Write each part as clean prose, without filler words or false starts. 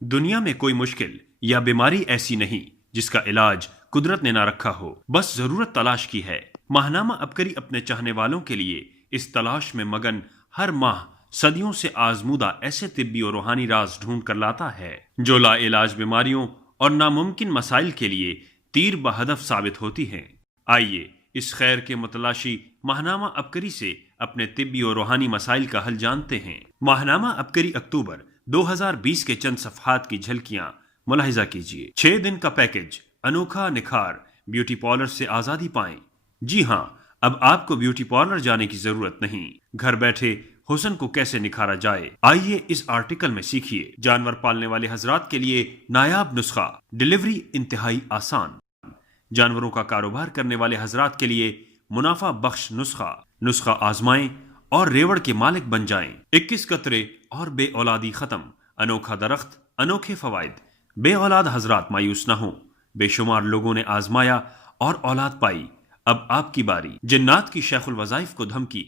دنیا میں کوئی مشکل یا بیماری ایسی نہیں جس کا علاج قدرت نے نہ رکھا ہو، بس ضرورت تلاش کی ہے۔ ماہنامہ عبقری اپنے چاہنے والوں کے لیے اس تلاش میں مگن ہر ماہ صدیوں سے آزمودہ ایسے طبی اور روحانی راز ڈھونڈ کر لاتا ہے جو لا علاج بیماریوں اور ناممکن مسائل کے لیے تیر بہدف ثابت ہوتی ہیں۔ آئیے اس خیر کے متلاشی ماہنامہ عبقری سے اپنے طبی اور روحانی مسائل کا حل جانتے ہیں۔ ماہنامہ عبقری اکتوبر 2020 کے چند صفحات کی جھلکیاں ملاحظہ کیجیے۔ 6 دن کا پیکج، انوکھا نکھار، بیوٹی پارلر سے آزادی پائیں۔ جی ہاں، اب آپ کو بیوٹی پارلر جانے کی ضرورت نہیں۔ گھر بیٹھے حسن کو کیسے نکھارا جائے، آئیے اس آرٹیکل میں سیکھیے۔ جانور پالنے والے حضرات کے لیے نایاب نسخہ، ڈیلیوری انتہائی آسان۔ جانوروں کا کاروبار کرنے والے حضرات کے لیے منافع بخش نسخہ آزمائیں اور ریوڑ کے مالک بن جائیں۔ 21 قطرے اور بے اولادی ختم، انوکھا درخت، انوکھے فوائد۔ بے اولاد حضرات مایوس نہ ہوں، بے شمار لوگوں نے آزمایا اور اولاد پائی۔ اب آپ کی باری۔ جنات کی شیخ الوظائف کو دھمکی،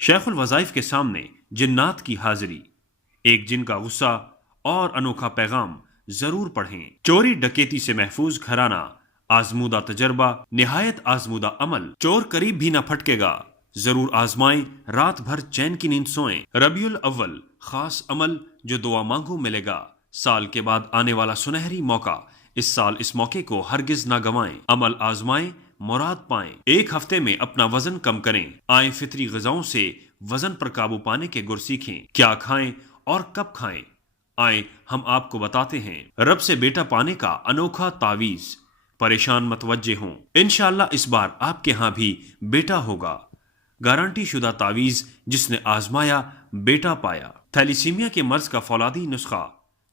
شیخ الوظائف کے سامنے جنات کی حاضری۔ ایک جن کا غصہ اور انوکھا پیغام ضرور پڑھیں۔ چوری ڈکیتی سے محفوظ گھرانہ، آزمودہ تجربہ، نہایت آزمودہ عمل۔ چور قریب بھی نہ پھٹکے گا، ضرور آزمائیں، رات بھر چین کی نیند سوئیں۔ ربیع الاول، خاص عمل جو دعا مانگو ملے گا۔ سال کے بعد آنے والا سنہری موقع، اس سال اس موقع کو ہرگز نہ گنوائیں۔ عمل آزمائیں، مراد پائیں۔ ایک ہفتے میں اپنا وزن کم کریں۔ آئیں فطری غذاؤں سے وزن پر قابو پانے کے گر سیکھیں۔ کیا کھائیں اور کب کھائیں، آئیں ہم آپ کو بتاتے ہیں۔ رب سے بیٹا پانے کا انوکھا تعویذ، پریشان متوجہ ہوں، انشاءاللہ اس بار آپ کے ہاں بھی بیٹا ہوگا۔ گارنٹی شدہ تعویذ، جس نے آزمایا بیٹا پایا۔ تھیلیسیمیا کے مرض کا فولادی نسخہ،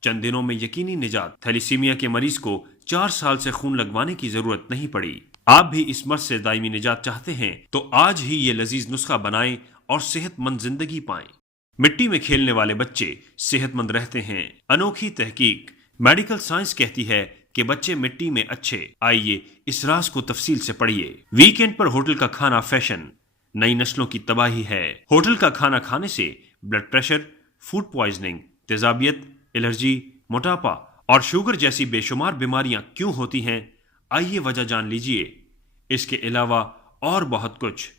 چند دنوں میں یقینی نجات۔ تھیلیسیمیا کے مریض کو 4 سال سے خون لگوانے کی ضرورت نہیں پڑی۔ آپ بھی اس مرض سے دائمی نجات چاہتے ہیں تو آج ہی یہ لذیذ نسخہ بنائیں اور صحت مند زندگی پائیں۔ مٹی میں کھیلنے والے بچے صحت مند رہتے ہیں۔ انوکھی تحقیق، میڈیکل سائنس کہتی ہے کہ بچے مٹی میں اچھے۔ آئیے اس راز کو تفصیل سے پڑھیے۔ ویکینڈ پر ہوٹل کا کھانا فیشن، نئی نسلوں کی تباہی ہے۔ ہوٹل کا کھانا کھانے سے بلڈ پریشر، فوڈ پوائزننگ، تیزابیت، الرجی، موٹاپا اور شوگر جیسی بے شمار بیماریاں کیوں ہوتی ہیں؟ آئیے وجہ جان لیجئے۔ اس کے علاوہ اور بہت کچھ۔